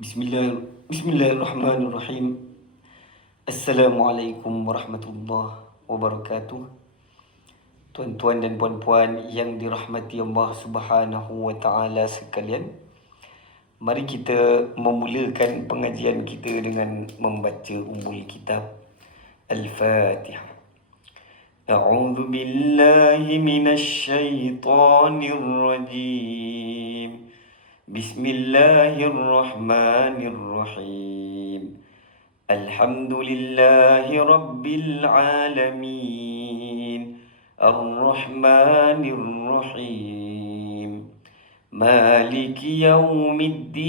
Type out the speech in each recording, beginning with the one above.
Bismillahirrahmanirrahim. Assalamualaikum warahmatullahi wabarakatuh. Tuan-tuan dan puan-puan yang dirahmati Allah Subhanahu wa taala sekalian, mari kita memulakan pengajian kita dengan membaca ummul kitab Al-Fatihah. A'udzu billahi minasy syaithanir rajim. Bismillahirrahmanirrahim. Alhamdulillahi rabbil alamin. Ar-Rahmanir Rahim. Maliki yaumiddin.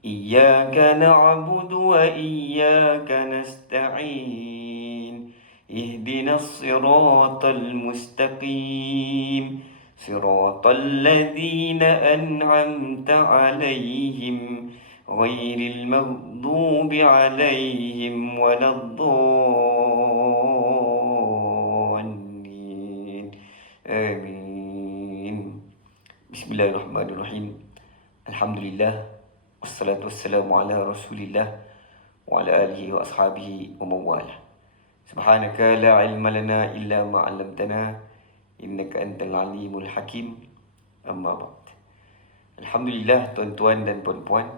Iyyaka na'budu wa iyyaka nasta'in. Ihdinas siratal mustaqim. صراط الذين أنعمت عليهم غير المغضوب عليهم ولا الضالين آمين. بسم الله الرحمن الرحيم. الحمد لله والصلاة والسلام على رسول الله وعلى آله وأصحابه ومن والاه. سبحانك لا علم لنا إلا ما علمتنا innaka antal alimul hakim. Amma ba'd. Alhamdulillah tuan-tuan dan puan-puan,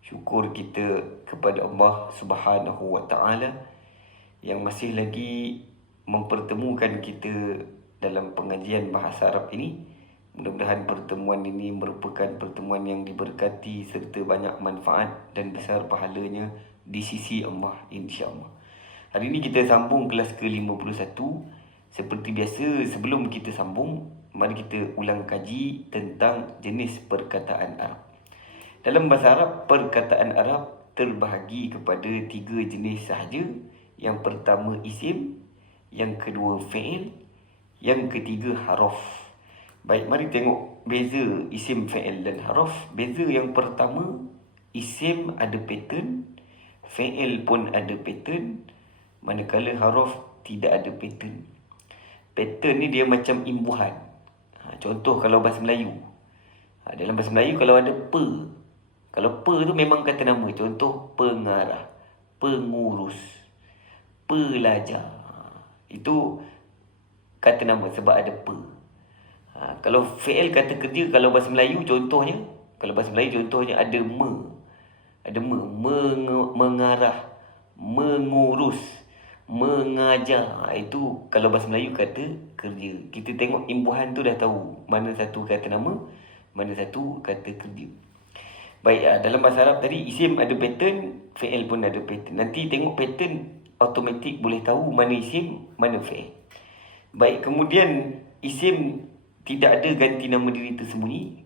syukur kita kepada Allah Subhanahu wa taala yang masih lagi mempertemukan kita dalam pengajian bahasa Arab ini. Mudah-mudahan pertemuan ini merupakan pertemuan yang diberkati serta banyak manfaat dan besar pahalanya di sisi Allah, insya-Allah. Hari ini kita sambung kelas ke-51. Seperti biasa, sebelum kita sambung, mari kita ulang kaji tentang jenis perkataan Arab. Dalam bahasa Arab, perkataan Arab terbahagi kepada 3 jenis sahaja. Yang pertama isim, yang kedua fi'il, yang ketiga haraf. Baik, mari tengok beza isim, fi'il dan haraf. Beza yang pertama, isim ada pattern, fi'il pun ada pattern, manakala haraf tidak ada pattern. Pattern ni dia macam imbuhan. Contoh kalau bahasa Melayu. Dalam bahasa Melayu kalau ada pe. Kalau pe tu memang kata nama. Contoh pengarah, pengurus, pelajar. Itu kata nama sebab ada pe. Kalau fi'il kata kerja, kalau bahasa Melayu contohnya, ada me. Ada me. Mengarah, mengurus, mengajar. Itu kalau bahasa Melayu kata kerja. Kita tengok imbuhan tu dah tahu mana satu kata nama, mana satu kata kerja. Baik, dalam bahasa Arab tadi isim ada pattern, fi'il pun ada pattern. Nanti tengok pattern, automatik boleh tahu mana isim, mana fi'il. Baik, kemudian isim tidak ada ganti nama diri tersembunyi.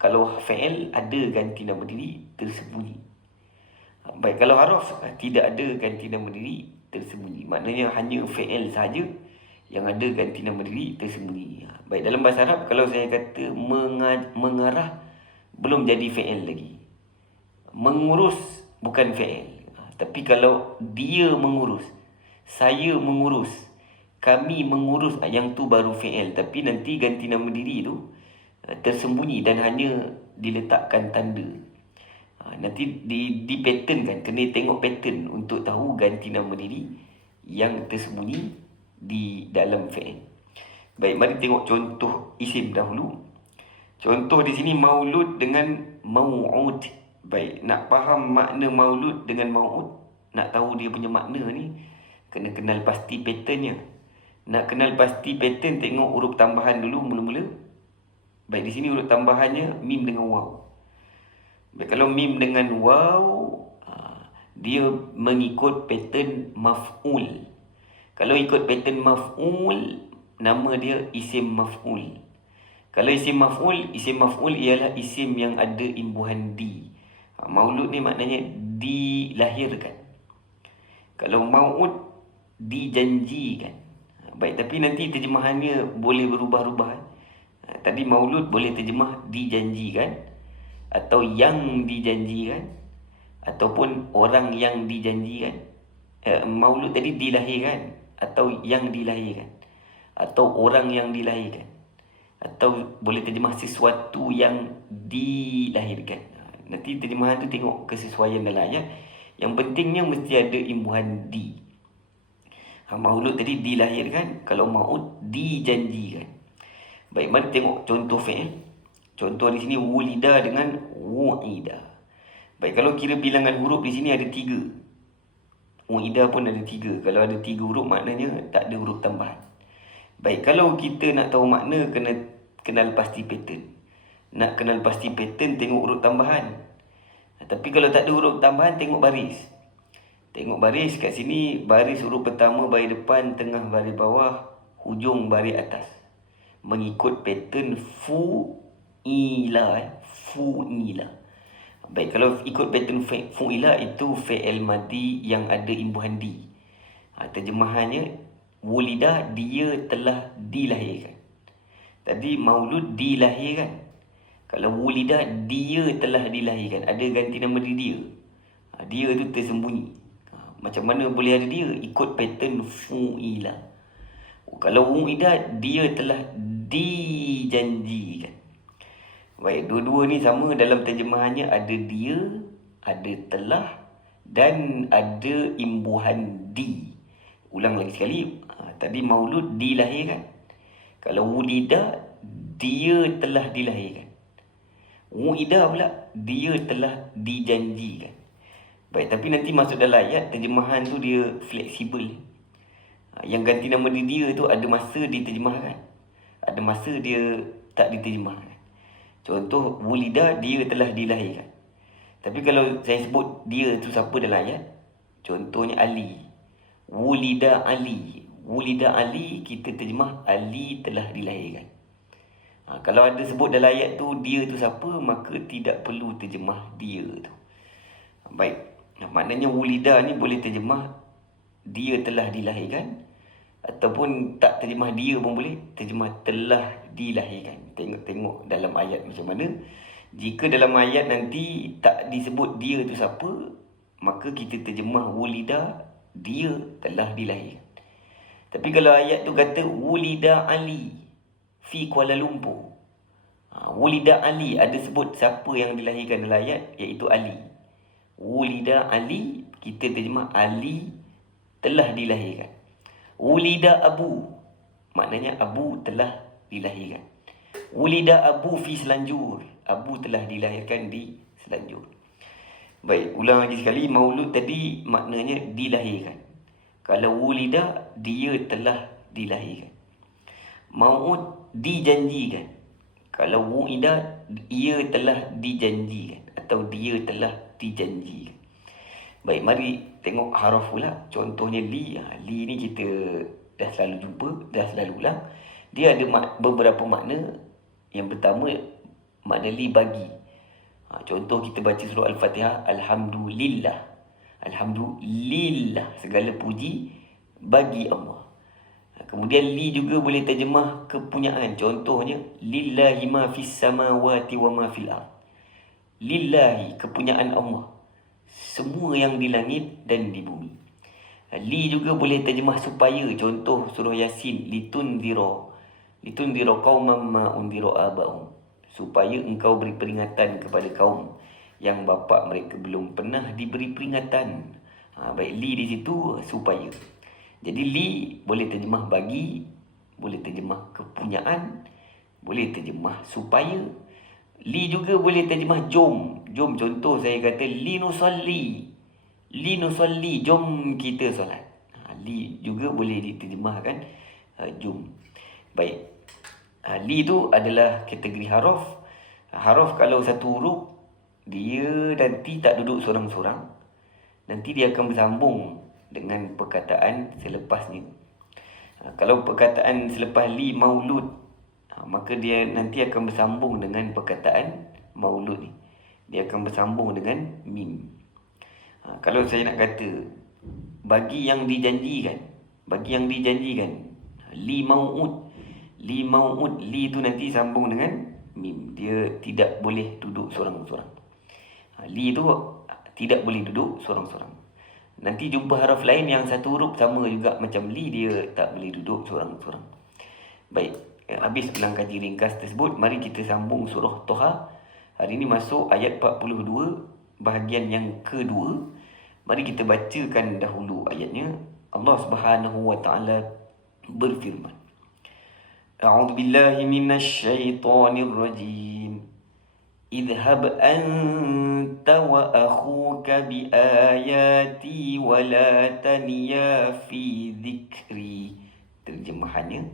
Kalau fi'il ada ganti nama diri tersembunyi. Baik, kalau haraf tidak ada ganti nama diri tersembunyi. Maknanya hanya fi'il sahaja yang ada ganti nama diri tersembunyi. Baik, dalam bahasa Arab kalau saya kata mengarah, belum jadi fi'il lagi. Mengurus bukan fi'il. Tapi kalau dia mengurus, saya mengurus, kami mengurus, yang tu baru fi'il. Tapi nanti ganti nama diri tu tersembunyi dan hanya diletakkan tanda. Nanti di pattern kan, kena tengok pattern untuk tahu ganti nama diri yang tersembunyi di dalam fi'il. Baik, mari tengok contoh isim dahulu. Contoh di sini maulud dengan mau'ud. Baik, nak faham makna maulud dengan mau'ud, nak tahu dia punya makna ni, kena kenal pasti patternnya. Nak kenal pasti pattern, tengok huruf tambahan dulu mula-mula. Baik, di sini huruf tambahannya mim dengan waw. Baik, kalau mim dengan waw, dia mengikut pattern maf'ul. Kalau ikut pattern maf'ul, nama dia isim maf'ul. Kalau isim maf'ul ialah isim yang ada imbuhan di. Maulud ni maknanya dilahirkan. Kalau mau'ud, dijanjikan. Baik, tapi nanti terjemahannya boleh berubah-ubah. Tadi maulud boleh terjemah dijanjikan, atau yang dijanjikan, ataupun orang yang dijanjikan. Maulud tadi dilahirkan, atau yang dilahirkan, atau orang yang dilahirkan, atau boleh terjemah sesuatu yang dilahirkan. Nanti terjemahan tu tengok kesesuaian dalam ayat. Yang pentingnya mesti ada imbuhan di. Maulud tadi dilahirkan, kalau maut dijanjikan. Baik, mari tengok contoh fi'il. Contoh di sini wulida dengan wu'ida. Baik, kalau kira bilangan huruf di sini ada 3. Wu'ida pun ada 3. Kalau ada 3 huruf maknanya tak ada huruf tambahan. Baik, kalau kita nak tahu makna, kena kenal pasti pattern. Nak kenal pasti pattern, tengok huruf tambahan. Tapi kalau tak ada huruf tambahan, tengok baris. Tengok baris kat sini, baris huruf pertama baris depan, tengah baris bawah, hujung baris atas. Mengikut pattern fu'ila. Fu'ila. Baik, kalau ikut pattern fu'ila, itu fi'il madi yang ada imbuhan di. Terjemahannya, wulida, dia telah dilahirkan. Tadi maulud dilahirkan. Kalau wulida, dia telah dilahirkan. Ada ganti nama dia. Dia tu tersembunyi. Macam mana boleh ada dia? Ikut pattern fu'ila. Kalau wulida, dia telah dijanjikan. Baik, dua-dua ni sama dalam terjemahannya. Ada dia, ada telah, dan ada imbuhan di. Ulang lagi sekali. Tadi maulud dilahirkan. Kalau wulida, dia telah dilahirkan. Wu'ida pula, dia telah dijanjikan. Baik, tapi nanti masuk dalam ayat, terjemahan tu dia fleksibel. Yang ganti nama dia tu ada masa diterjemahkan, ada masa dia tak diterjemahkan. Contoh, wulida, dia telah dilahirkan. Tapi kalau saya sebut dia tu siapa dalam ayat, contohnya Ali. Wulida Ali. Wulida Ali, kita terjemah Ali telah dilahirkan. Kalau ada sebut dalam ayat tu dia tu siapa, maka tidak perlu terjemah dia tu. Baik, maknanya wulida ni boleh terjemah dia telah dilahirkan, ataupun tak terjemah dia pun boleh, terjemah telah dilahirkan. Tengok dalam ayat macam mana. Jika dalam ayat nanti tak disebut dia tu siapa, maka kita terjemah wulida, dia telah dilahirkan. Tapi kalau ayat tu kata wulida Ali fi Kuala Lumpur, wulida Ali, ada sebut siapa yang dilahirkan dalam ayat, iaitu Ali. Wulida Ali, kita terjemah Ali telah dilahirkan. Wulida Abu, maknanya Abu telah dilahirkan. Wulida Abu fi Selanjur, Abu telah dilahirkan di Selanjur. Baik, ulang lagi sekali. Maulud tadi maknanya dilahirkan. Kalau wulida, dia telah dilahirkan. Maud, dijanjikan. Kalau wu'ida, ia telah dijanjikan, atau dia telah dijanjikan. Baik, mari tengok haraf pula. Contohnya li. Li ni kita dah selalu jumpa, dah selalu ulang. Dia ada beberapa makna. Yang pertama, makna li bagi. Contoh kita baca surah Al-Fatihah, Alhamdulillah. Alhamdulillah, segala puji bagi Allah. Kemudian li juga boleh terjemah kepunyaan. Contohnya, lillahi ma fis samawati wa ma fil ard. Lillahi, kepunyaan Allah, semua yang di langit dan di bumi. Li juga boleh terjemah supaya. Contoh surah Yasin, litundira qauman ma undira abahum, supaya engkau beri peringatan kepada kaum yang bapa mereka belum pernah diberi peringatan. Baik, li di situ supaya. Jadi li boleh terjemah bagi, boleh terjemah kepunyaan, boleh terjemah supaya. Li juga boleh terjemah jom. Jom, contoh saya kata linusalli, jom kita solat. Li juga boleh diterjemahkan jom. Baik, li tu adalah kategori haraf. Haraf kalau satu huruf, dia nanti tak duduk sorang-sorang. Nanti dia akan bersambung dengan perkataan selepasnya. Kalau perkataan selepas li maulud, maka dia nanti akan bersambung dengan perkataan maulud ni. Dia akan bersambung dengan mim. Kalau saya nak kata bagi yang dijanjikan, li mau'ud, li tu nanti sambung dengan mim. Dia tidak boleh duduk sorang-sorang. Li tu tidak boleh duduk sorang-sorang. Nanti jumpa haraf lain yang satu huruf sama juga macam li, dia tak boleh duduk sorang-sorang. Baik, Habis ulang kaji ringkas tersebut, mari kita sambung surah Toha. Hari ini masuk ayat 42, bahagian yang kedua. Mari kita bacakan dahulu ayatnya. Allah Subhanahu wa taala berfirman, A'udzu billahi minasy syaithanir rajim. Idhhab anta wa akhuka bi ayati wa la taniya fi dhikri. Terjemahannya,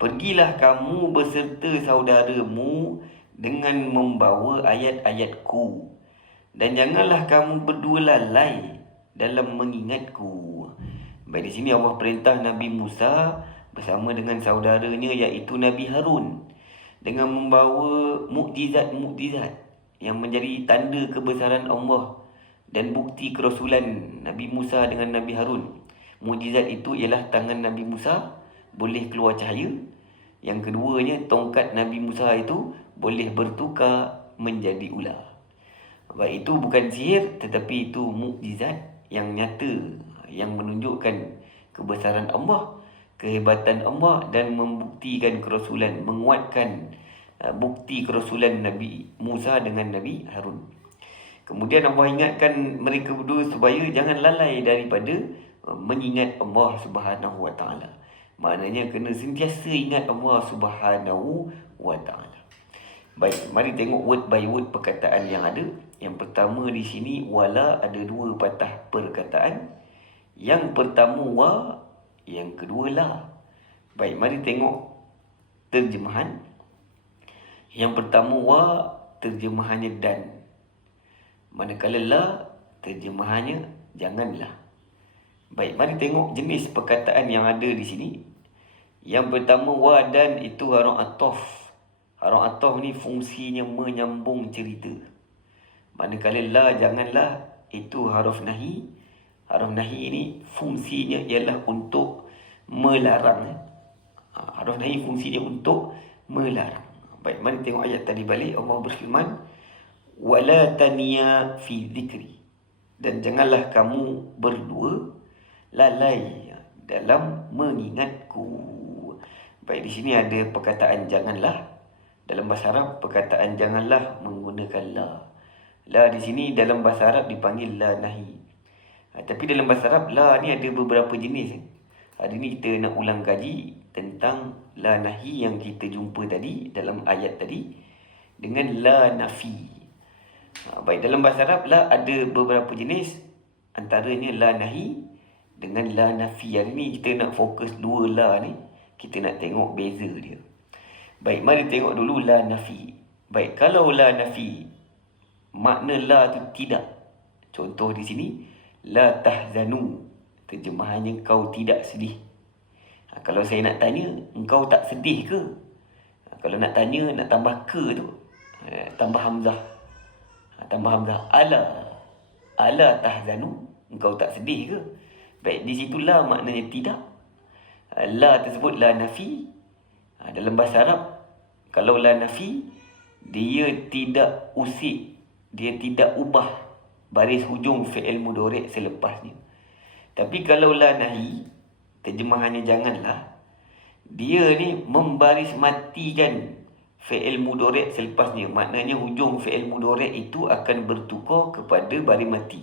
pergilah kamu beserta saudaramu dengan membawa ayat-ayatku, dan janganlah kamu berdua lalai dalam mengingatku. Baik, di sini Allah perintah Nabi Musa bersama dengan saudaranya iaitu Nabi Harun dengan membawa mukjizat-mukjizat yang menjadi tanda kebesaran Allah dan bukti kerasulan Nabi Musa dengan Nabi Harun. Mukjizat itu ialah tangan Nabi Musa boleh keluar cahaya. Yang keduanya, tongkat Nabi Musa itu boleh bertukar menjadi ular. Baik, itu bukan sihir, tetapi itu mukjizat yang nyata, yang menunjukkan kebesaran Allah, kehebatan Allah, dan membuktikan kerasulan, menguatkan bukti kerasulan Nabi Musa dengan Nabi Harun. Kemudian Allah ingatkan mereka berdua supaya jangan lalai daripada mengingat Allah Subhanahu wa taala. Maknanya kena sentiasa ingat Allah Subhanahu wa taala. Baik, mari tengok word by word perkataan yang ada. Yang pertama di sini wala, ada dua patah perkataan. Yang pertama wa, yang kedua la. Baik, mari tengok terjemahan. Yang pertama wa, terjemahannya dan. Manakala la, terjemahannya janganlah. Baik, mari tengok jenis perkataan yang ada di sini. Yang pertama wa dan, itu haruf ataf. Haruf ataf ni fungsinya menyambung cerita. Manakala la, janganlah, itu haruf nahi. Haruf nahi ni fungsinya ialah untuk melarang. Haruf nahi fungsinya untuk melarang. Baik, mari tengok ayat tadi balik. Allah berfirman, wala taniya fi dhikri, dan janganlah kamu berdua lalai dalam mengingatku. Baik, di sini ada perkataan janganlah. Dalam bahasa Arab, perkataan janganlah menggunakan la. La di sini dalam bahasa Arab dipanggil la nahi. Tapi dalam bahasa Arab, la ni ada beberapa jenis. Hari ni kita nak ulang kaji tentang la nahi yang kita jumpa tadi dalam ayat tadi dengan la nafi. Baik, dalam bahasa Arab la ada beberapa jenis, antaranya la nahi dengan la nafi. Hari ni kita nak fokus dua la ni, kita nak tengok beza dia. Baik, mari tengok dulu la nafi. Baik, kalau la nafi, makna la tu tidak. Contoh di sini, la tahzanu, terjemahannya kau tidak sedih. Kalau saya nak tanya, engkau tak sedih ke? Kalau nak tanya, nak tambah ke tu, tambah hamzah. Tambah hamzah, ala tahzanu, engkau tak sedih ke? Baik, di situ la maknanya tidak. La tersebut la nafi. Dalam bahasa Arab, kalau la nafi, dia tidak usik, dia tidak ubah baris hujung fi'il mudhari' selepasnya. Tapi kalau la nahi, terjemahannya janganlah, dia ni membaris matikan fi'il mudhari' selepasnya. Maknanya hujung fi'il mudhari' itu akan bertukar kepada baris mati.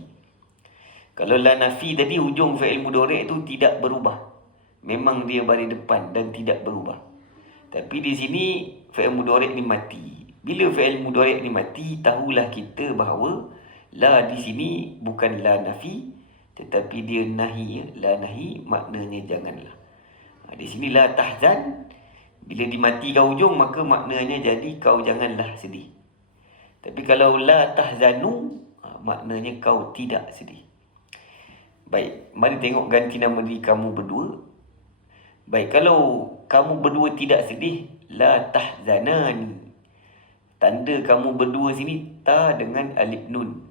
Kalau la nafi tadi, hujung fi'il mudhari' itu tidak berubah, memang dia baris depan dan tidak berubah. Tapi di sini fi'il mudhari' ni mati. Bila fi'il mudhari' ni mati, tahulah kita bahawa la di sini bukan la nafi, tetapi dia nahi. La nahi maknanya janganlah. Di sini la tahzan, bila dimatikan hujung, maka maknanya jadi kau janganlah sedih. Tapi kalau la tahzanu, maknanya kau tidak sedih. Baik, mari tengok ganti nama diri kamu berdua. Baik, kalau kamu berdua tidak sedih, la tahzanani. Tanda kamu berdua sini ta dengan alif nun.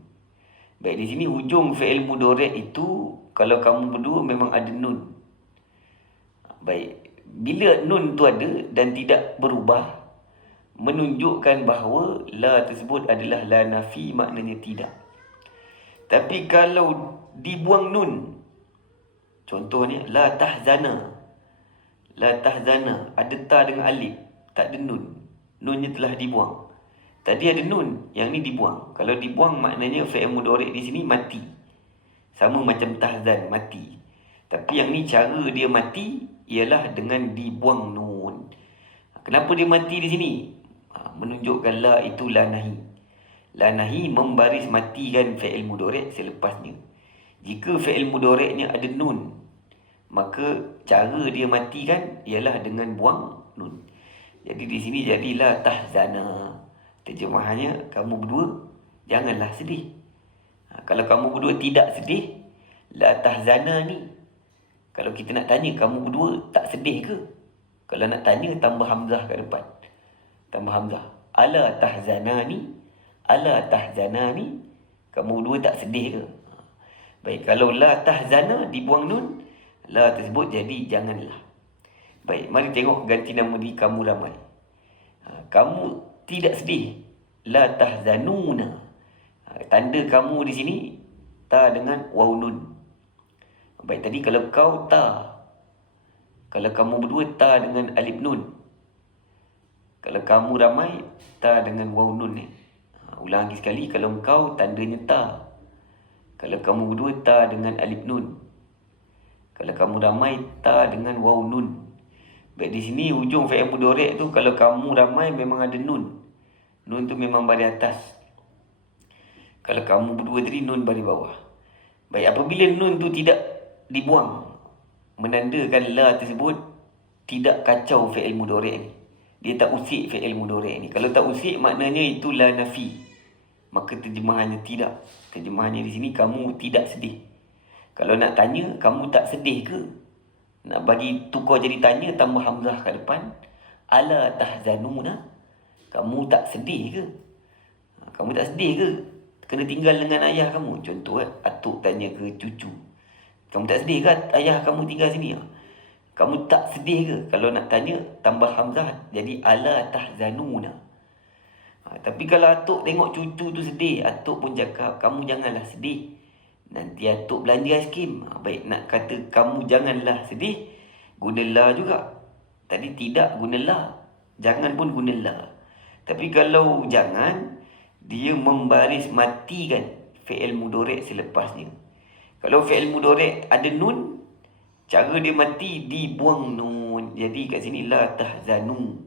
Baik, di sini hujung fi'il mudhari' itu kalau kamu berdua memang ada nun. Baik, bila nun tu ada dan tidak berubah, menunjukkan bahawa la tersebut adalah la nafi, maknanya tidak. Tapi kalau dibuang nun, contohnya la tahzana. La tahzana, ada ta dengan alif, tak ada nun. Nunnya telah dibuang. Tadi ada nun, yang ni dibuang. Kalau dibuang maknanya fi'il mudhari' di sini mati. Sama macam tahzan, mati. Tapi yang ni cara dia mati ialah dengan dibuang nun. Kenapa dia mati di sini? Menunjukkan la itu la nahi. La nahi membaris matikan fi'il mudhari' selepasnya. Jika fi'il mudhari'nya ada nun, maka cara dia matikan ialah dengan buang nun. Jadi di sini jadilah tahzana. Terjemahannya, kamu berdua janganlah sedih. Kalau kamu berdua tidak sedih, la tahzana ni. Kalau kita nak tanya, kamu berdua tak sedih ke? Kalau nak tanya, tambah hamzah kat depan. Tambah hamzah. Ala tahzana ni. Ala tahzana ni. Kamu berdua tak sedih ke? Baik, kalau la tahzana dibuang nun, la tersebut jadi janganlah. Baik, mari tengok ganti nama di kamu ramai. Kamu tidak sedih. La tahzanuna. Tanda kamu di sini ta dengan waw nun. Baik, tadi kalau kau ta. Kalau kamu berdua ta dengan alif nun. Kalau kamu ramai ta dengan waw nun ni. Ulang lagi sekali, kalau kau tandanya ta. Kalau kamu berdua ta dengan alif nun. Kalau kamu ramai ta dengan waw nun. Baik, di sini hujung fi'il mudhari' tu kalau kamu ramai memang ada nun. Nun tu memang baris atas. Kalau kamu berdua tadi nun baris bawah. Baik, apabila nun tu tidak dibuang, menandakan la tersebut tidak kacau fi'il mudhari' ni. Dia tak usik fi'il mudhari' ni. Kalau tak usik maknanya itu la nafi. Maka terjemahannya tidak. Terjemahannya di sini kamu tidak sedih. Kalau nak tanya, kamu tak sedih ke? Nak bagi tukar jadi tanya, tambah hamzah kat depan. Ala tahzanuna. Kamu tak sedih ke? Kamu tak sedih ke? Kena tinggal dengan ayah kamu. Contoh, atuk tanya ke cucu. Kamu tak sedih ke ayah kamu tinggal sini? Kamu tak sedih ke? Kalau nak tanya, tambah hamzah. Jadi ala tahzanuna. Tapi kalau atuk tengok cucu tu sedih, atuk pun cakap, kamu janganlah sedih. Nanti atuk belanja aiskrim. Baik, nak kata kamu janganlah sedih, guna la juga. Tadi tidak guna la. Jangan pun guna la. Tapi kalau jangan, dia membaris matikan fi'il mudhari' selepasnya. Kalau fi'il mudhari' ada nun, cara dia mati dibuang nun. Jadi kat sini la tahzanu.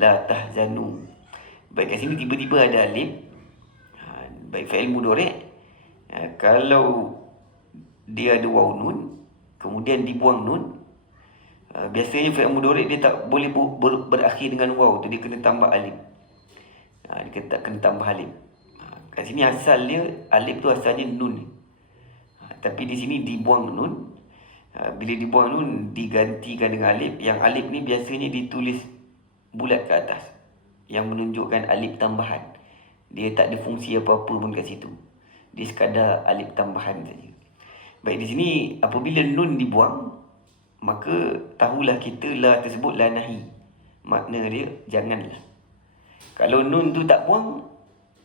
La tahzanu. Baik, kat sini tiba-tiba ada alif. Baik, fi'il mudhari' kalau dia ada waw nun, kemudian dibuang nun, biasanya fi'il mudhari' dia tak boleh berakhir dengan waw tu, dia kena tambah alif. Dia kena tambah alif. Kat sini asal dia, alif tu asalnya nun. Tapi di sini dibuang nun. Bila dibuang nun, digantikan dengan alif. Yang alif ni biasanya ditulis bulat ke atas, yang menunjukkan alif tambahan. Dia tak ada fungsi apa-apa pun kat situ. Dia sekadar alif tambahan saja. Baik, di sini apabila nun dibuang, maka tahulah kita la tersebut la nahi. Makna dia janganlah. Kalau nun tu tak buang,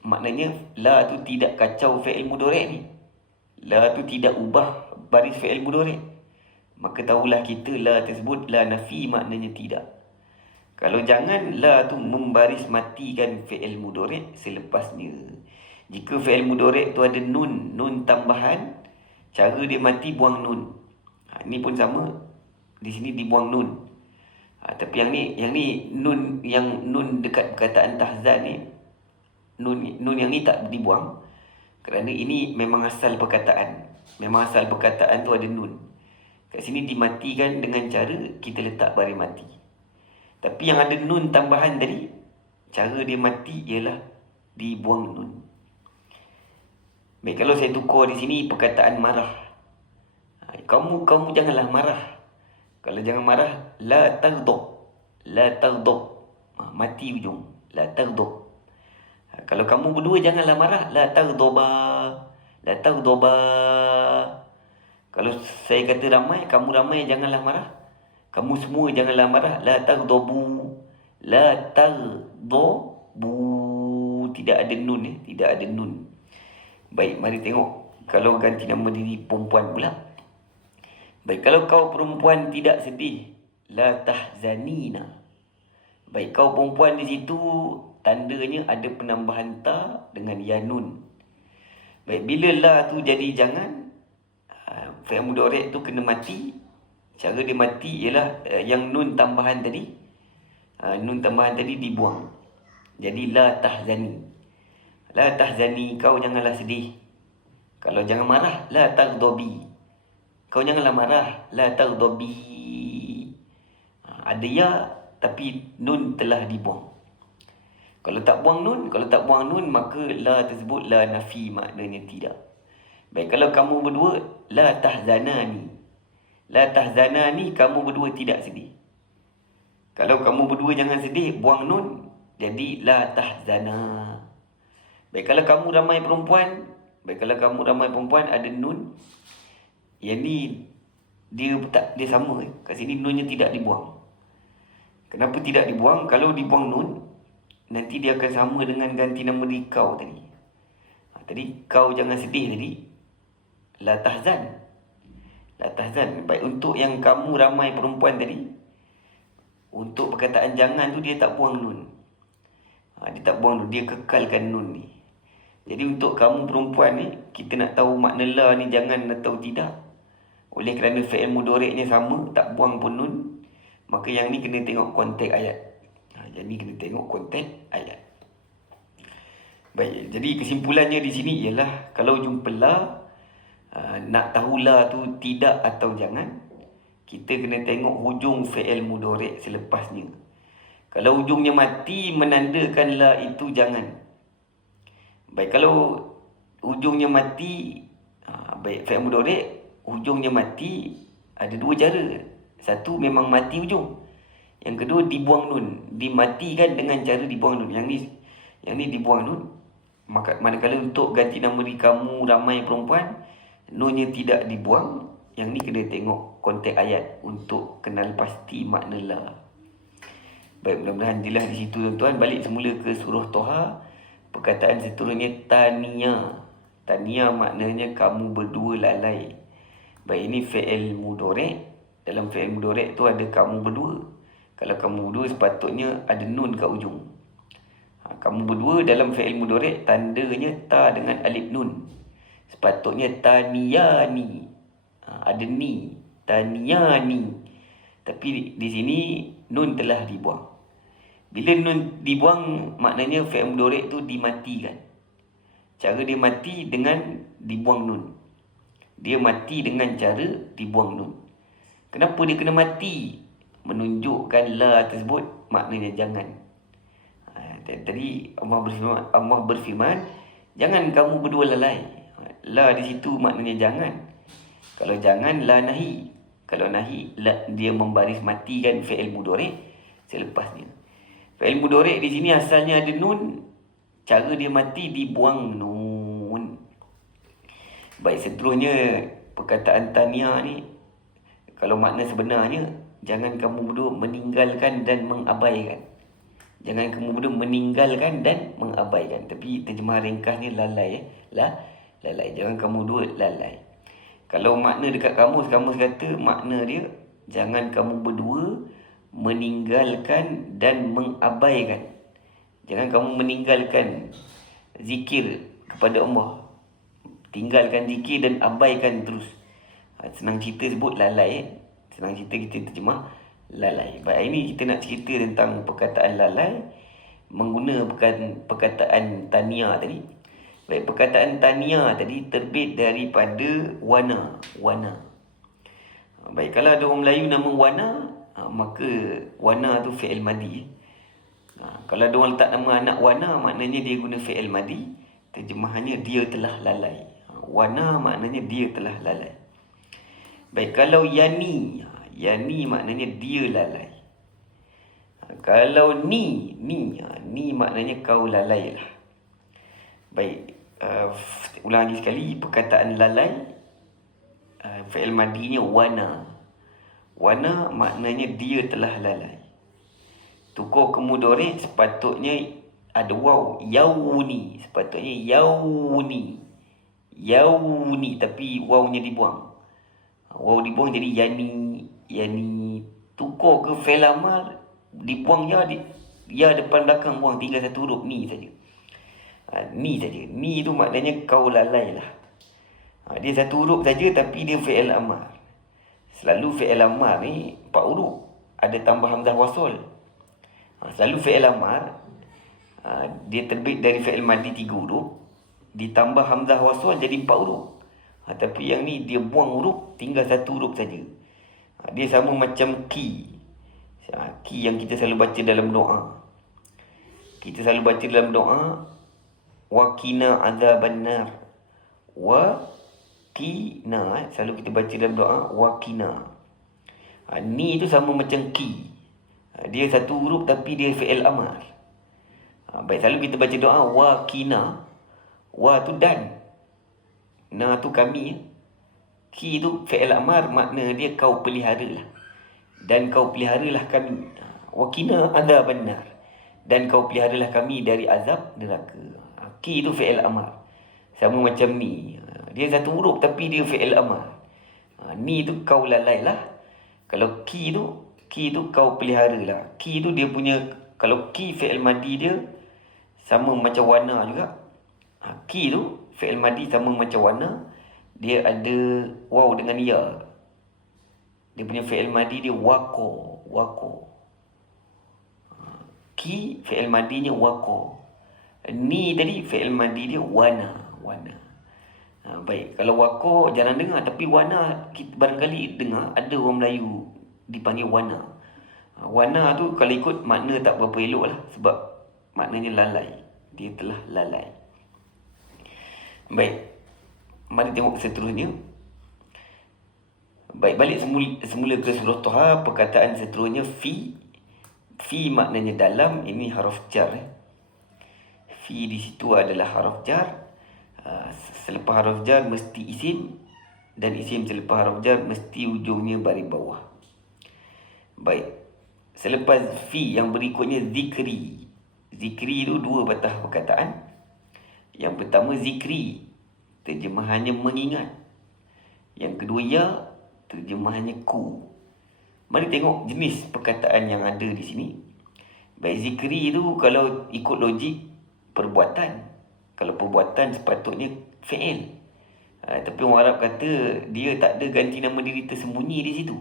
maknanya la tu tidak kacau fi'il mudhari' ni. La tu tidak ubah baris fi'il mudhari'. Maka tahulah kita la tersebut la nafi, maknanya tidak. Kalau jangan, la tu membaris matikan fi'il mudhari' selepasnya. Jika fi'il mudhari' tu ada nun, nun tambahan, cara dia mati buang nun. Ini pun sama. Di sini dibuang nun. Tapi yang ni nun dekat perkataan tahzan ni, nun yang ni tak dibuang. Kerana ini memang asal perkataan. Memang asal perkataan tu ada nun. Kat sini dimatikan dengan cara kita letak baris mati. Tapi yang ada nun tambahan tadi, cara dia mati ialah dibuang nun. Baik, kalau saya tukar di sini perkataan marah. Kamu janganlah marah. Kalau jangan marah, la taghdab. La taghdab. Mati ujung. La taghdab. Kalau kamu berdua janganlah marah, la taghdaba. La taghdaba. Kalau saya kata ramai, kamu ramai janganlah marah. Kamu semua janganlah marah, la taghdabu. La taghdabu. Tidak ada nun, tidak ada nun. Baik, mari tengok kalau ganti nama diri perempuan pula. Baik, kalau kau perempuan tidak sedih, La tahzanina. Baik, kau perempuan di situ tandanya ada penambahan ta dengan ya nun. Baik, bila la tu jadi jangan, fi'il mudhari' tu kena mati. Cara dia mati ialah yang nun tambahan tadi, nun tambahan tadi dibuang. Jadi la tahzani. La tahzani, kau janganlah sedih. Kalau jangan marah, la taghdabi. Kau janganlah marah, la taghdabi. Ada ya tapi nun telah dibuang. Kalau tak buang nun, maka la tersebut la nafi, maknanya tidak. Baik, kalau kamu berdua, la tahzanani. La tahzanani, kamu berdua tidak sedih. Kalau kamu berdua jangan sedih, buang nun, jadi la tahzana. Baik, kalau kamu ramai perempuan, ada nun. Yang ni dia sama. Kat sini nunnya tidak dibuang. Kenapa tidak dibuang? Kalau dibuang nun, nanti dia akan sama dengan ganti nama di kau tadi. Tadi kau jangan sedih tadi, la tahzan. La tahzan. Baik, untuk yang kamu ramai perempuan tadi, untuk perkataan jangan tu dia tak buang nun. Dia tak buang nun, dia kekalkan nun ni. Jadi untuk kamu perempuan ni, kita nak tahu makna la ni jangan atau tidak. Oleh kerana fi'il mudhari'nya sama, tak buang pun nun, maka yang ni kena tengok konteks ayat. Yang ni kena tengok konteks ayat. Baik, jadi kesimpulannya di sini ialah kalau jumpa la, nak tahu la tu tidak atau jangan, kita kena tengok hujung fi'il mudhari' selepasnya. Kalau hujungnya mati, menandakan la itu jangan. Baik, kalau hujungnya mati, baik, fi'il mudhari' hujungnya mati, ada dua cara. Satu, memang mati hujung. Yang kedua, dibuang nun. Dimatikan dengan cara dibuang nun. Yang ni dibuang nun. Manakala untuk ganti nama di kamu ramai perempuan, nunnya tidak dibuang. Yang ni kena tengok konteks ayat untuk kenal pasti makna la. Baik, mudah-mudahan jelas di situ tuan-tuan. Balik semula ke surah Toha. Perkataan seterusnya tania. Tania maknanya kamu berdua lalai. Baik, ini fi'il mudhari'. Dalam fi'il mudhari' tu ada kamu berdua. Kalau kamu berdua sepatutnya ada nun kat ujung. Kamu berdua dalam fi'il mudhari' tandanya ta dengan alif nun. Sepatutnya taniyani. Ada ni. Taniyani. Tapi di sini nun telah dibuang. Bila nun dibuang, maknanya fi'il mudhari' tu dimatikan. Cara dia mati dengan dibuang nun. Dia mati dengan cara dibuang nun. Kenapa dia kena mati? Menunjukkan la tersebut maknanya jangan. Tadi Allah berfirman, jangan kamu berdua lalai. La di situ maknanya jangan. Kalau jangan, la nahi. Kalau nahi, la, dia membaris matikan fi'il mudhari' selepasnya. Fi'il mudhari' di sini asalnya ada nun. Cara dia mati dibuang nun. Baik, seterusnya perkataan tania ni, kalau makna sebenarnya, jangan kamu berdua meninggalkan dan mengabaikan. Jangan kamu berdua meninggalkan dan mengabaikan. Tapi terjemah ringkasnya lalai. Lalai. Jangan kamu berdua lalai. Kalau makna dekat kamus kata makna dia, jangan kamu berdua meninggalkan dan mengabaikan. Jangan kamu meninggalkan zikir kepada Allah. Tinggalkan zikir dan abaikan terus. Senang cerita sebut lalai. Senang cerita kita terjemah lalai. Baik, ini kita nak cerita tentang perkataan lalai menggunakan perkataan tania tadi. Baik, perkataan tania tadi terbit daripada wana. Baik, kalau ada orang Melayu nama wana, maka wana tu fi'il madi. Kalau ada orang letak nama anak wana, maknanya dia guna fi'il madi. Terjemahannya dia telah lalai. Wana maknanya dia telah lalai. Baik, kalau yani maknanya dia lalai. Kalau ni maknanya kau lalai lah. Baik, ulang lagi sekali perkataan lalai. Fi'il madinya wana. Wana maknanya dia telah lalai. Tukar ke mudhari' sepatutnya ada waw. Yauni. Sepatutnya yauni. Yauni, tapi wawnya dibuang. Waw dibuang jadi yani Tukar ke fi'il amar, dibuang ya depan belakang buang, tinggal satu huruf ni saja. Ni saja. Ni tu maknanya kau lalai lah. Dia satu huruf saja tapi dia fi'il amar. Selalu fi'il amar ni 4 huruf. Ada tambah hamzah wasol. Selalu fi'il amar dia terbit dari fi'il madi 3 huruf, ditambah hamzah wasol jadi 4 huruf. Tapi yang ni dia buang huruf, tinggal satu huruf saja. Dia sama macam ki. Ki yang kita selalu baca dalam doa. Kita selalu baca dalam doa, waqina azabannar. Waqina, selalu kita baca dalam doa waqina. Ni tu sama macam ki. Dia satu huruf tapi dia fi'il amar. Baik, selalu kita baca doa waqina. Wa tu dan, na tu kami. Ki tu fi'il amar, makna dia kau peliharalah. Dan kau peliharalah kami. Waqina azabannar. Dan kau peliharalah kami dari azab neraka. Ki tu fi'il amar. Sama macam ni. Dia satu huruf tapi dia fi'il amar. Ni tu kau lalailah. Kalau ki tu kau peliharalah. Ki tu dia punya, kalau ki fi'il madi dia sama macam warna juga. Ki tu fi'il madi sama macam warna. Dia ada waw dengan ya. Dia punya fi'il madi dia waqo. Ki fi'il madinya waqo. Ni tadi fi'il madi dia wana. Baik, kalau waqo jarang dengar, tapi wana kita barangkali dengar. Ada orang Melayu dipanggil wana. Wana tu kalau ikut makna tak berapa elok lah, sebab maknanya lalai. Dia telah lalai. Baik, mari tengok seterusnya. Baik, balik semula ke surah Toha. Perkataan seterusnya fi. Fi maknanya dalam. Ini haraf jar. Fi di situ adalah haraf jar. Selepas haraf jar mesti isim. Dan isim selepas haraf jar mesti ujungnya baris bawah. Baik, selepas fi yang berikutnya zikri. Zikri itu 2 patah perkataan. Yang pertama zikri, terjemahannya mengingat. Yang kedua ya, terjemahannya ku. Mari tengok jenis perkataan yang ada di sini. Baik, zikri itu kalau ikut logik perbuatan. Kalau perbuatan sepatutnya fi'il. Tapi orang Arab kata dia tak ada ganti nama diri tersembunyi di situ.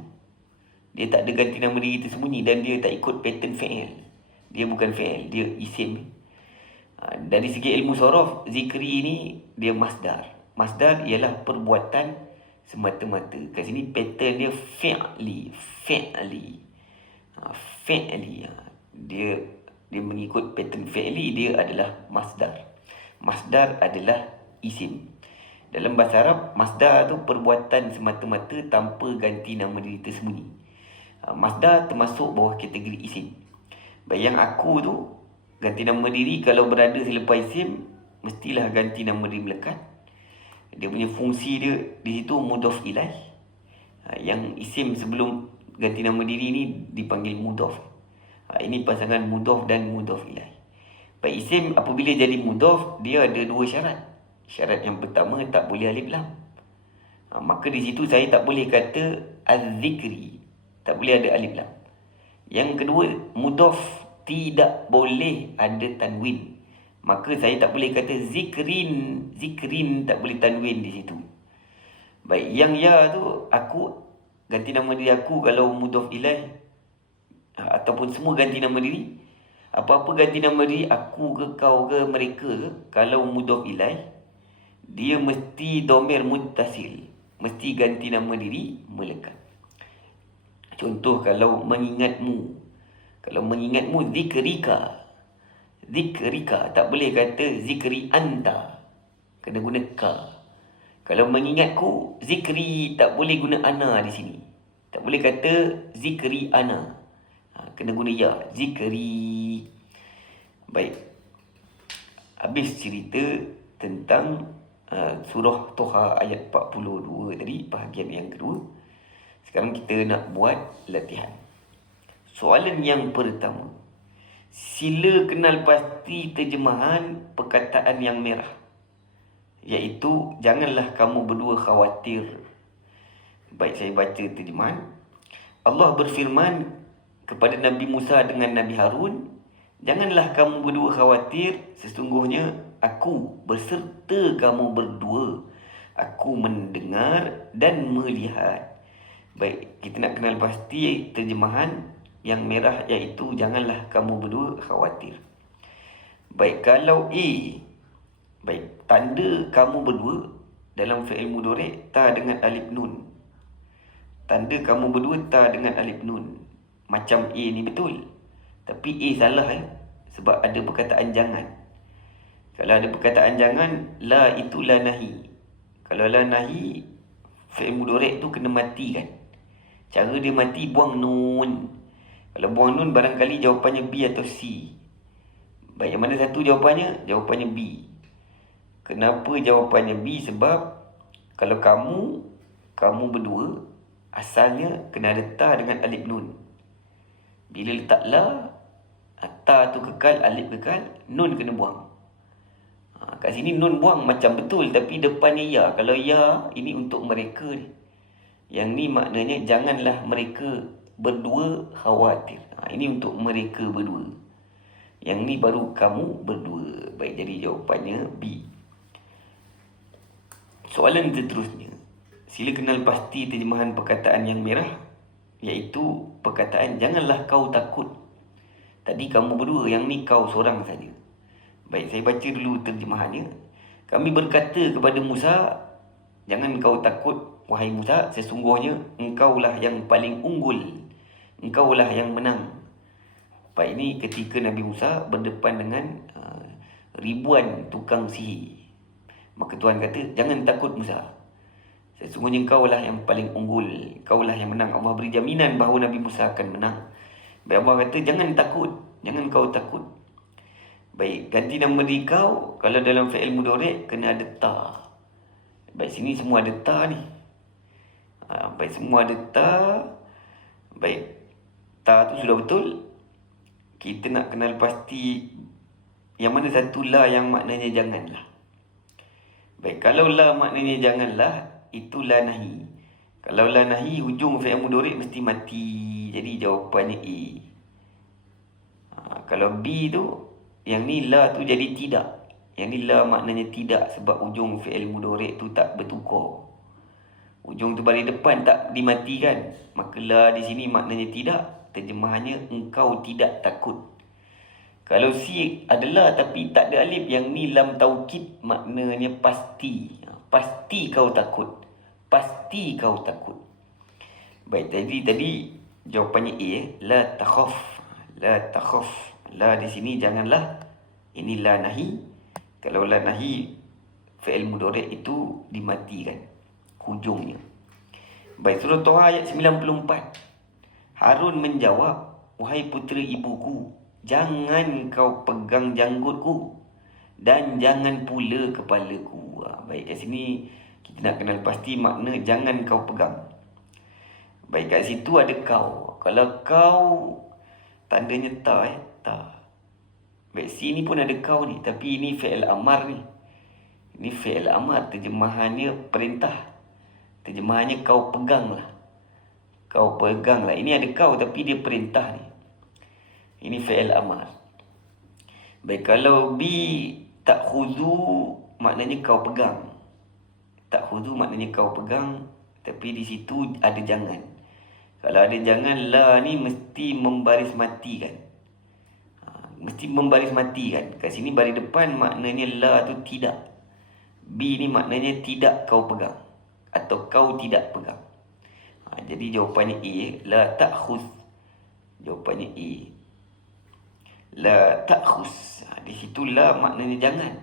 Dia tak ada ganti nama diri tersembunyi dan dia tak ikut pattern fi'il. Dia bukan fi'il, dia isim. Dari segi ilmu sorof, zikri ini dia masdar. Masdar ialah perbuatan semata-mata. Kat sini pattern dia fi'li. Dia mengikut pattern fi'li, dia adalah masdar. Masdar adalah isim. Dalam bahasa Arab, masdar tu perbuatan semata-mata tanpa ganti nama diri tersembunyi. Masdar termasuk bawah kategori isim. Baik, yang aku tu ganti nama diri kalau berada selepas isim, mestilah ganti nama diri melekat. Dia punya fungsi dia di situ mudhaf ilaih. Yang isim sebelum ganti nama diri ni dipanggil mudhaf. Ini pasangan mudhaf dan mudhaf ilaih. Baik, isim apabila jadi mudhaf, dia ada 2 syarat. Syarat yang pertama, tak boleh alif lam. Maka di situ saya tak boleh kata az-zikri. Tak boleh ada alif lam. Yang kedua, mudhaf tidak boleh ada tanwin. Maka saya tak boleh kata zikrin. Zikrin tak boleh tanwin di situ. Baik, yang ya tu aku, ganti nama diri aku kalau mudhaf ilaih, ataupun semua ganti nama diri. Apa-apa ganti nama diri, aku ke kau ke mereka ke, kalau mudhaf ilaih, dia mesti dhamir muttasil. Mesti ganti nama diri melekat. Contoh kalau mengingatmu. Kalau mengingatmu zikrika. Zikrika. Tak boleh kata zikri anta. Kena guna ka. Kalau mengingatku, zikri, tak boleh guna ana di sini. Tak boleh kata zikri ana. Kena guna ya. Zikri. Baik. Habis cerita tentang surah Toha ayat 42 tadi, bahagian yang kedua. Sekarang kita nak buat latihan. Soalan yang pertama. Sila kenal pasti terjemahan perkataan yang merah. Iaitu, janganlah kamu berdua khawatir. Baik, saya baca terjemahan. Allah berfirman kepada Nabi Musa dengan Nabi Harun, janganlah kamu berdua khawatir, sesungguhnya aku berserta kamu berdua. Aku mendengar dan melihat. Baik, kita nak kenal pasti terjemahan yang merah, iaitu janganlah kamu berdua khawatir. Baik, kalau A, baik, tanda kamu berdua dalam fi'il mudhari' ta dengan alif nun. Tanda kamu berdua ta dengan alif nun. Macam A ni betul, tapi A salah sebab ada perkataan jangan. Kalau ada perkataan jangan, la itu la nahi. Kalau la nahi, fi'il mudhari' tu kena matikan. Cara dia mati, buang nun. Kalau buang nun, barangkali jawapannya B atau C. Baik, yang mana satu jawapannya? Jawapannya B. Kenapa jawapannya B? Sebab kalau kamu berdua, asalnya kena ada ta dengan alif nun. Bila letak la, ta tu kekal, alif kekal, nun kena buang. Kat sini nun buang macam betul, tapi depannya ya. Kalau ya, ini untuk mereka ni. Yang ni maknanya janganlah mereka berdua khawatir. Ini untuk mereka berdua. Yang ni baru kamu berdua. Baik, jadi jawapannya B. Soalan seterusnya, sila kenal pasti terjemahan perkataan yang merah, iaitu perkataan janganlah kau takut. Tadi kamu berdua, yang ni kau seorang saja. Baik, saya baca dulu terjemahannya. Kami berkata kepada Musa, jangan kau takut, wahai Musa, sesungguhnya engkaulah yang paling unggul, engkaulah yang menang. Baik, ini ketika Nabi Musa berdepan dengan ribuan tukang sihir. Maka Tuhan kata, jangan takut Musa, sesungguhnya engkaulah yang paling unggul, engkaulah yang menang. Allah beri jaminan bahawa Nabi Musa akan menang. Baik, Allah kata, jangan takut, jangan kau takut. Baik, ganti nama di kau. Kalau dalam fi'il mudhari' kena ada ta. Baik, sini semua ada ta ni. Baik, semua ada ta. Baik, ta tu sudah betul. Kita nak kenal pasti yang mana satu la yang maknanya janganlah. Baik, kalau la maknanya janganlah, itu la nahi. Kalau la nahi, hujung fi'il mudhari' mesti mati. Jadi jawapannya A. Kalau B tu, yang ni la tu jadi tidak. Yang ni la maknanya tidak, sebab ujung fi'il mudhari' tu tak bertukar. Ujung tu balik depan tak dimatikan. Maka la di sini maknanya tidak. Terjemahannya engkau tidak takut. Kalau C adalah tapi tak ada alif, yang ni lam taukid, maknanya pasti. Pasti kau takut. Pasti kau takut. Baik, tadi jawapannya A. La takhaf. La takhaf. La di sini janganlah. Ini la nahi. Kalau la nahi, fi'il mudhari' itu dimatikan hujungnya. Baik, surah Taha ayat 94. Harun menjawab, wahai putera ibuku, jangan kau pegang janggutku dan jangan pula kepalaku. Baik, kat sini kita nak kenal pasti makna jangan kau pegang. Baik, kat situ ada kau. Kalau kau, tandanya ta ta. Baik, sini pun ada kau ni, tapi ini fi'il amar ni. Ini fi'il amar, terjemahannya perintah. Terjemahannya kau peganglah. Kau peganglah. Ini ada kau tapi dia perintah ni. Ini fi'il amar. Baik, kalau B tak khuzu, maknanya kau pegang. Tak khuzu maknanya kau pegang, tapi di situ ada jangan. Kalau ada jangan, la ni mesti membaris matikan. Mesti membaris matikan. Kat sini baris depan maknanya la tu tidak. B ni maknanya tidak kau pegang, atau kau tidak pegang. Jadi jawapannya A. La ta'khuz. Jawapannya A. La ta'khuz. Di situ la maknanya jangan.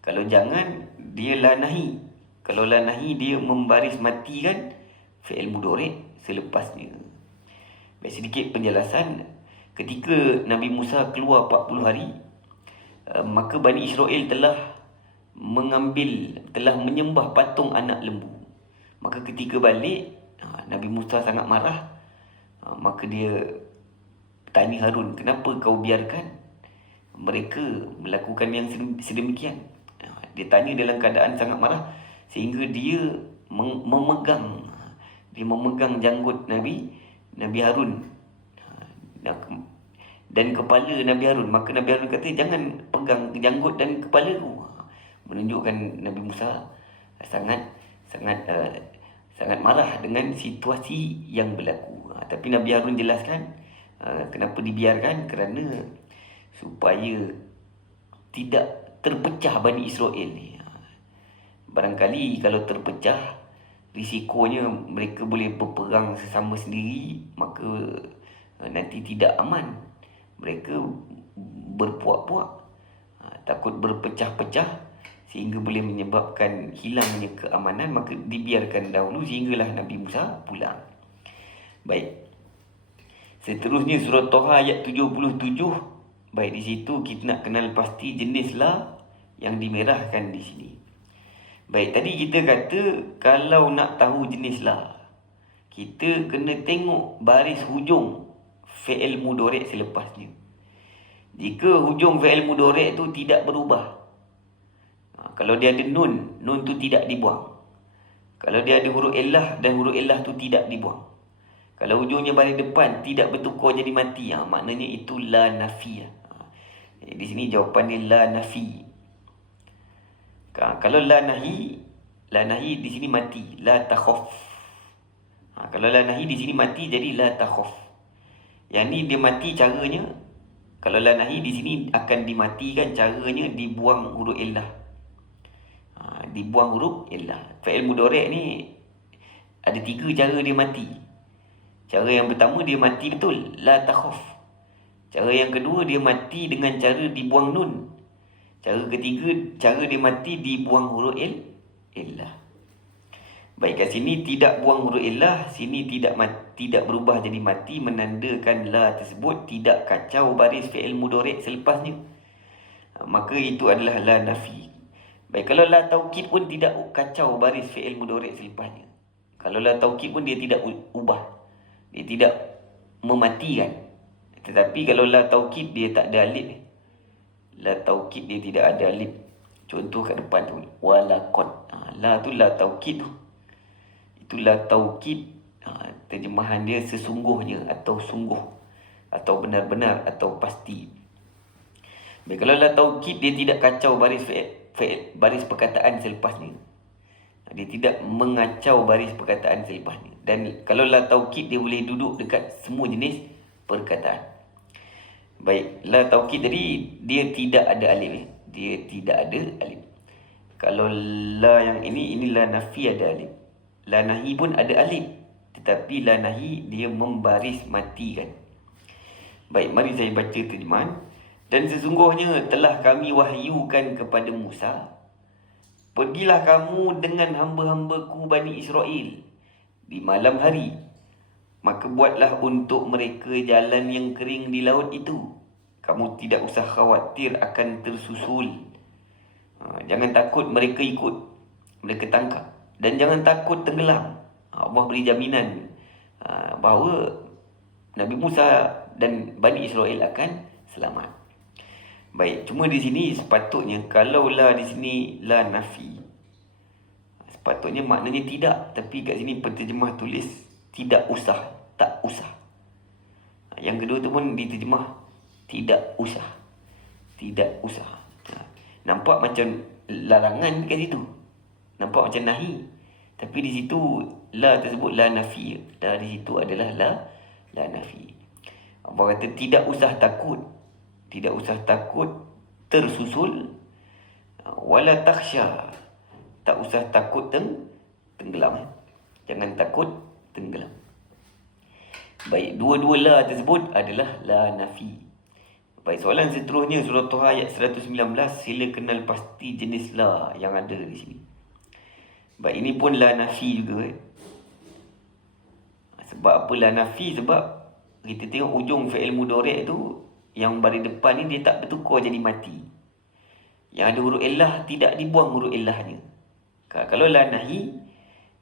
Kalau jangan, dia la nahi. Kalau la nahi, dia membaris matikan fi'il mudhari' selepasnya. Baik, sedikit penjelasan. Ketika Nabi Musa keluar 40 hari, maka Bani Israel telah menyembah patung anak lembu. Maka ketika balik, Nabi Musa sangat marah. Maka dia tanya Harun, kenapa kau biarkan mereka melakukan yang sedemikian? Dia tanya dalam keadaan sangat marah, sehingga dia memegang janggut Nabi Nabi Harun. Dan kepala Nabi Harun. Maka Nabi Harun kata, jangan pegang janggut dan kepala tu. Menunjukkan Nabi Musa sangat marah dengan situasi yang berlaku. Tapi Nabi Harun jelaskan kenapa dibiarkan, kerana supaya tidak terpecah Bani Israel ni. Barangkali kalau terpecah, risikonya mereka boleh berperang sesama sendiri, maka nanti tidak aman. Mereka berpuak-puak, takut berpecah-pecah sehingga boleh menyebabkan hilangnya keamanan. Maka dibiarkan dahulu sehinggalah Nabi Musa pulang. Baik, seterusnya surah Toha ayat 77. Baik, di situ kita nak kenal pasti jenis la yang dimerahkan di sini. Baik, tadi kita kata kalau nak tahu jenis la, kita kena tengok baris hujung fi'il mudhari' selepasnya. Jika hujung fi'il mudhari' tu tidak berubah, kalau dia ada nun tu tidak dibuang. Kalau dia ada huruf illah dan huruf illah tu tidak dibuang. Kalau hujungnya baris depan tidak bertukar jadi mati, maknanya itu la nafi. Di sini jawapannya la nafi. Kalau la nahi di sini mati, la takhaf. Kalau la nahi di sini mati, jadi la takhaf. Yang ni dia mati caranya, kalau la nahi di sini akan dimatikan caranya dibuang huruf illah. Dibuang huruf illah. Fa'il mudhari' ni ada 3 cara dia mati. Cara yang pertama dia mati betul, la takhaf. Cara yang kedua dia mati dengan cara dibuang nun. Cara ketiga, cara dia mati dibuang huruf illah. Baik, kat sini tidak buang huruf illah, sini tidak berubah jadi mati, menandakan la tersebut tidak kacau baris fi'il mudhari' selepasnya. Maka itu adalah la nafi. Baik, kalau la taukid pun tidak kacau baris fi'il mudhari' selepasnya. Kalau la taukid pun dia tidak ubah, dia tidak mematikan. Tetapi kalau la taukid dia tak ada alif. La taukid dia tidak ada alif. Contoh kat depan tu, walaqad. La tu la taukid tu. Itulah taukid, terjemahan dia sesungguhnya atau sungguh atau benar-benar atau pasti. Baik, kalau la taukid dia tidak kacau baris baris perkataan selepasnya. Dia tidak mengacau baris perkataan selepasnya. Dan kalau la taukid dia boleh duduk dekat semua jenis perkataan. Baik, la taukid tadi dia tidak ada alif. Dia tidak ada alif. Kalau la yang ini la nafi ada alif. La nahi pun ada alif, tetapi la nahi dia membaris matikan. Baik, mari saya baca terjemahan. Dan sesungguhnya telah kami wahyukan kepada Musa, pergilah kamu dengan hamba-hambaku Bani Israel di malam hari, maka buatlah untuk mereka jalan yang kering di laut itu. Kamu tidak usah khawatir akan tersusul. Jangan takut mereka ikut, mereka tangkap. Dan jangan takut tenggelam. Allah beri jaminan bahawa Nabi Musa dan Bani Israel akan selamat. Baik, cuma di sini sepatutnya kalau la di sini la nafi, sepatutnya maknanya tidak. Tapi kat sini penterjemah tulis tidak usah, tak usah. Yang kedua tu pun diterjemah tidak usah, tidak usah. Nampak macam larangan kat situ, nampak macam nahi. Tapi di situ la tersebut la nafi. La di situ adalah la nafi. Allah kata tidak usah takut, tidak usah takut tersusul, wala takhsha, tak usah takut tenggelam. Jangan takut tenggelam. Baik, dua-dua la tersebut adalah la nafi. Baik, soalan seterusnya surah Toha ayat 119. Sila kenal pasti jenis la yang ada di sini. Baik, ini pun la nafi juga. Sebab apa la nafi? Sebab kita tengok ujung fi'il mudhari' tu, yang baris depan ni dia tak bertukar jadi mati. Yang ada huruf illah tidak dibuang huruf illahnya. Kalau la nahi,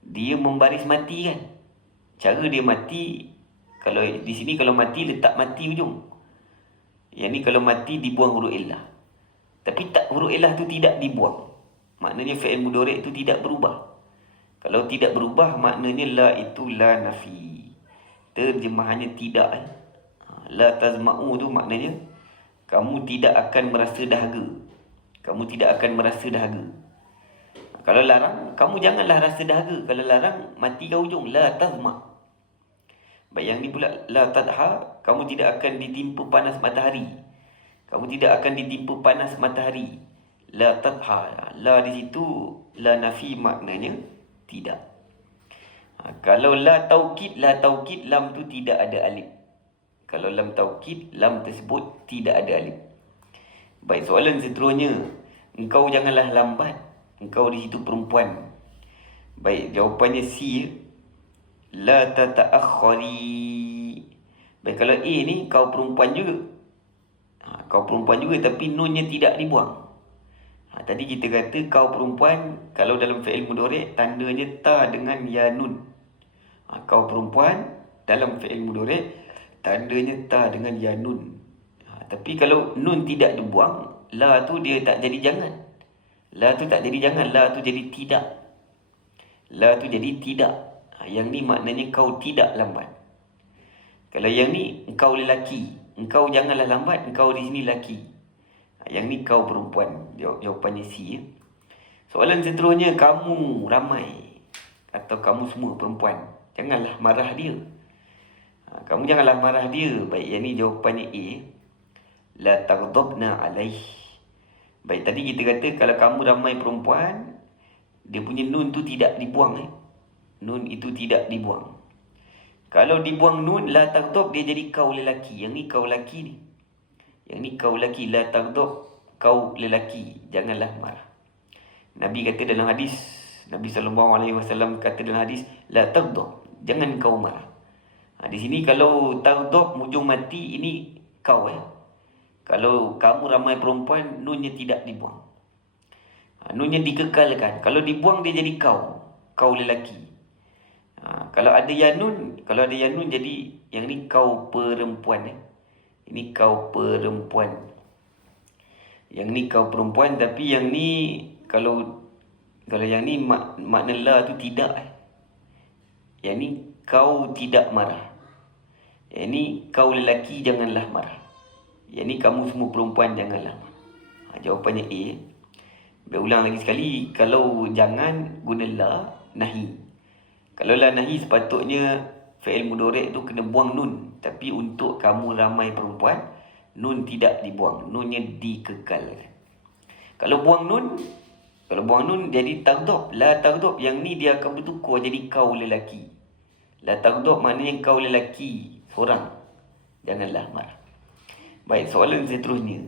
dia membaris mati kan. Cara dia mati, kalau di sini kalau mati letak mati ujung. Yang ni kalau mati dibuang huruf illah. Tapi tak, huruf illah tu tidak dibuang. Maknanya fi'il mudhari' itu tidak berubah. Kalau tidak berubah, maknanya la itu la nafi. terjemahannya tidak. La tazma'u tu maknanya kamu tidak akan merasa dahaga. Kamu tidak akan merasa dahaga. Kalau larang, kamu janganlah rasa dahaga. Kalau larang, mati ke hujung. La tazma'. Baik, yang ni pula la tadha, kamu tidak akan ditimpa panas matahari. Kamu tidak akan ditimpa panas matahari. La tadha. La di situ, la nafi maknanya tidak. Kalau la taukid, lam tu tidak ada alif. Kalau lam taukid, lam tersebut tidak ada alif. Baik, soalan seterusnya. Engkau janganlah lambat. Engkau di situ perempuan. Baik, jawapannya C. La tata'akhkhari. Baik, kalau A ni kau perempuan juga. Kau perempuan juga tapi nunnya tidak dibuang. Tadi kita kata kau perempuan, kalau dalam fi'il mudhari' tandanya ta dengan ya nun. Kau perempuan dalam fi'il mudhari' tandanya ta dengan ya nun. Tapi kalau nun tidak dibuang, la tu dia tak jadi jangan. La tu tak jadi jangan, la tu jadi tidak. La tu jadi tidak. Yang ni maknanya kau tidak lambat. Kalau yang ni engkau lelaki, engkau janganlah lambat, engkau di sini lelaki. Yang ni kau perempuan. Jawapannya C ya. Soalan seterusnya, kamu ramai atau kamu semua perempuan, janganlah marah dia. Kamu janganlah marah dia. Baik, yang ni jawapannya A. La taghdabna alaih. Baik, tadi kita kata kalau kamu ramai perempuan, dia punya nun tu tidak dibuang. Nun itu tidak dibuang. Kalau dibuang nun, la taghdab, dia jadi kau lelaki. Yang ni kau lelaki ni. Yang ni kau lelaki. La taghdab, kau lelaki, janganlah marah. Nabi kata dalam hadis, Nabi SAW kata dalam hadis, la taghdab, jangan kau marah. Di sini kalau taghdab hujung mati, ini kau Kalau kamu ramai perempuan, nunnya tidak dibuang. Nunnya dikekalkan. Kalau dibuang dia jadi kau lelaki. Kalau ada ya nun jadi yang ni kau perempuan. Ini kau perempuan. Yang ni kau perempuan, tapi yang ni kalau yang ni makna la tu tidak. Yang ni kau tidak marah. Yang ni kau lelaki, janganlah marah. Yang ni kamu semua perempuan, janganlah marah. Jawapannya A. Berulang lagi sekali, kalau jangan guna la nahi. Kalau la nahi sepatutnya fi'il mudhari' tu kena buang nun. Tapi untuk kamu ramai perempuan, nun tidak dibuang. Nunnya dikekalkan. Kalau buang nun jadi taghdab. La taghdab, yang ni dia akan bertukar jadi kau lelaki. La taghdab maknanya kau lelaki seorang, janganlah marah. Baik, soalan seterusnya.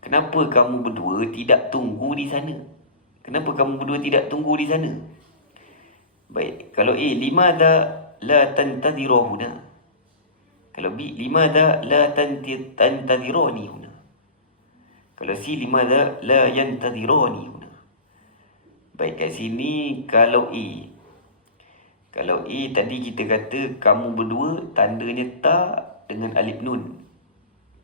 Kenapa kamu berdua tidak tunggu di sana? Kenapa kamu berdua tidak tunggu di sana? Baik, kalau A, limadha la tantadhira huna. Kalau B, limadha la tantadhirani huna. Kalau C, limadha la yantadhirani huna. Baik, kat sini kalau A. Kalau A tadi kita kata kamu berdua, tandanya ta dengan alif nun.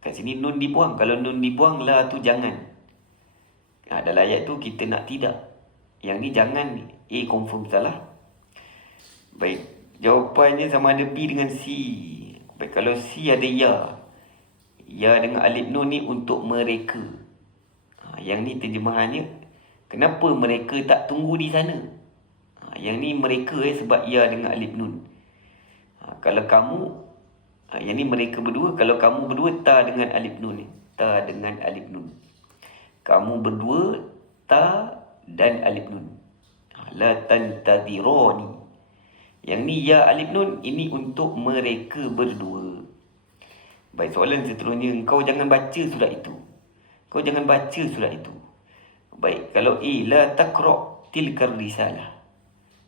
Kat sini nun dibuang. Kalau nun dibuang, la tu jangan. Dalam ayat tu kita nak tidak. Yang ni jangan ni. A confirm salah. Baik, jawapannya sama ada B dengan C. Baik, kalau C ada ya. Ya dengan alif nun ni untuk mereka. Yang ni terjemahannya, kenapa mereka tak tunggu di sana? Yang ni mereka sebab ya dengan alif nun. Kalau kamu, yang ni mereka berdua. Kalau kamu berdua, ta dengan alif nun ni. Ta dengan alif nun. Kamu berdua, ta dan alif nun. La tantadhirani. Yang ni ya alif nun, ini untuk mereka berdua. Baik, soalan seterusnya, kau jangan baca surat itu. Kau jangan baca surat itu. Baik, kalau A, la taqra' tilkar risalah.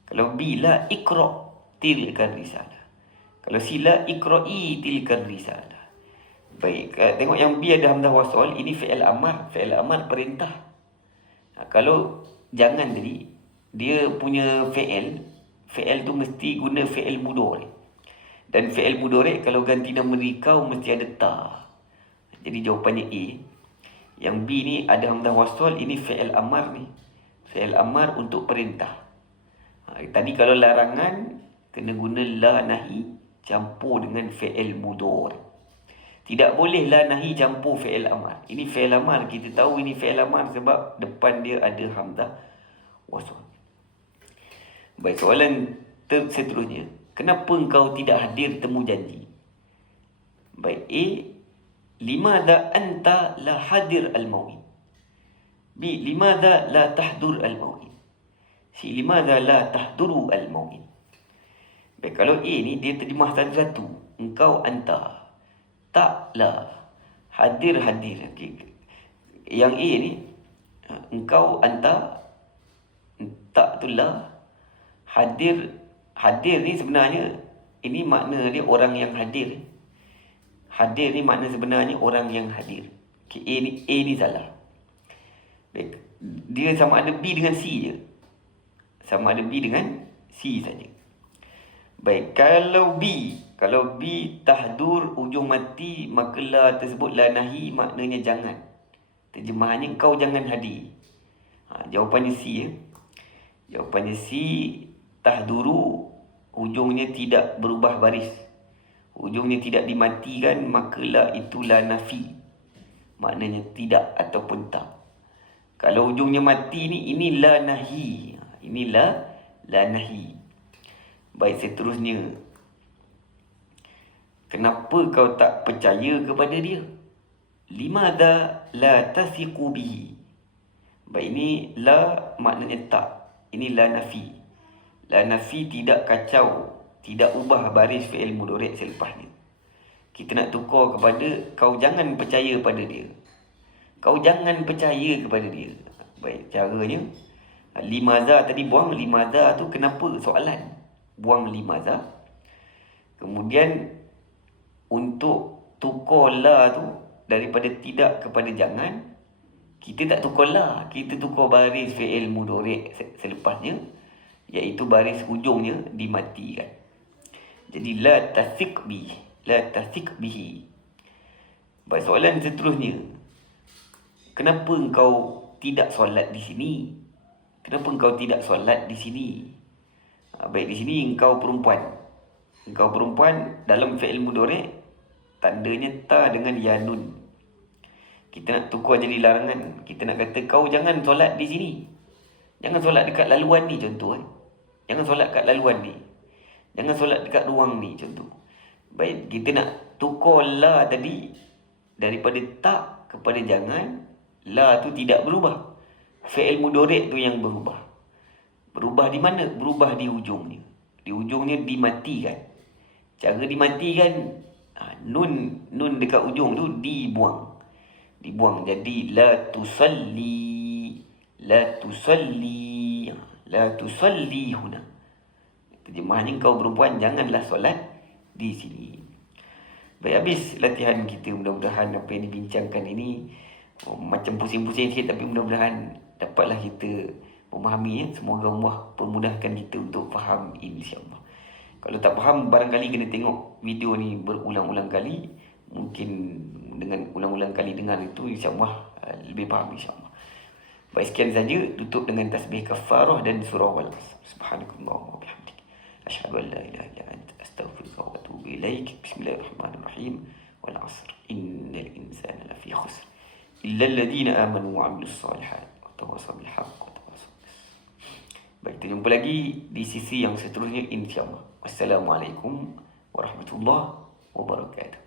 Kalau B, la iqra' tilkar risalah. Kalau C, la iqra'i tilkar risalah. Baik, tengok yang B ada hamzah wasal, ini fi'il amar. Fi'il amar perintah. Kalau jangan tadi, dia punya fi'il tu mesti guna fi'il mudhari'. Dan fi'il mudhari' kalau ganti nama kau mesti ada ta. Jadi jawapannya A. Yang B ni ada hamzah wasal, ini fi'il amar ni. Fi'il amar untuk perintah. Tadi kalau larangan kena guna la nahi. campur dengan fi'il mudhari'. Tidak boleh la nahi campur fi'il amar. Ini fi'il amar, kita tahu ini fi'il amar sebab depan dia ada hamzah wasl. Baik, soalan seterusnya, kenapa engkau tidak hadir temu janji? Baik, A, limadha anta la hadir al-maw'id? B, limadha la tahdur al-maw'id? C, limadha la tahduru al-maw'id? Baik, kalau A ni dia terjemah satu-satu. Engkau anta, taklah, hadir. Okay. Yang A ni, engkau anta, tak tu lah, hadir ni sebenarnya ini makna dia orang yang hadir. Hadir ni makna sebenarnya orang yang hadir. Okay, A ni salah. Baik. Dia sama ada B dengan C je. Sama ada B dengan C saja. Baik, kalau B tahdur ujung mati, maka la tersebut la nahi, maknanya jangan. Terjemahannya kau jangan hadir. Jawapannya C ya. Jawapannya C, tahduru ujungnya tidak berubah baris. Ujungnya tidak dimatikan, maka la itu la nafi. Maknanya tidak ataupun tak. Kalau ujungnya mati ni, ini la nahi. Ini la nahi. Baik, seterusnya. Kenapa kau tak percaya kepada dia? Limadha la tasiqu bihi? Baik, ini la maknanya tak. Ini la nafi. La nafi tidak kacau, tidak ubah baris fi'il mudhari' selepasnya. Kita nak tukar kepada kau jangan percaya pada dia. Kau jangan percaya kepada dia. Baik, caranya limadha tadi buang limadha tu kenapa? Soalan. Buang limadha. Kemudian untuk tukar la tu daripada tidak kepada jangan, kita tak tukar la, kita tukar baris fi'il mudhari' selepasnya, iaitu baris hujungnya dimatikan. Jadi la tasiq bihi. Baik, soalan seterusnya, kenapa engkau tidak solat di sini? Kenapa engkau tidak solat di sini? Baik, di sini engkau perempuan. Engkau perempuan dalam fi'il mudhari' tandanya ta dengan ya nun. Kita nak tukar jadi larangan. Kita nak kata kau jangan solat di sini. Jangan solat dekat laluan ni, contoh. Jangan solat dekat laluan ni. Jangan solat dekat ruang ni, contoh. Baik, kita nak tukar la tadi daripada tak kepada jangan. La tu tidak berubah. Fi'il mudhari' tu yang berubah. Berubah di mana? Berubah di ujungnya. Di ujungnya dimatikan. Cara dimatikan, nun dekat ujung tu dibuang. Jadi la tusalli huna. Terjemahannya kau perempuan janganlah solat di sini. Baik, habis latihan kita. Mudah-mudahan apa yang dibincangkan ini macam pusing-pusing sikit, tapi mudah-mudahan dapatlah kita memahami ya. Semoga Allah permudahkan kita untuk faham, insya-Allah. Kalau tak faham, barangkali kena tengok video ni berulang-ulang kali. Mungkin dengan ulang-ulang kali dengar itu, insya-Allah lebih faham, insya-Allah. Baik, sekian saja. Tutup dengan tasbih kafarah dan surah Wal-Asr. Subhanakallahumma wa bihamdik, asyhadu an la ilaha illa anta, astaghfiruka wa atubu ilaik. Bismillahirrahmanirrahim. Wal 'asr, innal insana lafi khusr illa alladhina amanu wa 'amilus shalihat wa tawassaw bil haqq. Baik, kita jumpa lagi di sisi yang seterusnya, insya-Allah. Wassalamualaikum warahmatullahi wabarakatuh.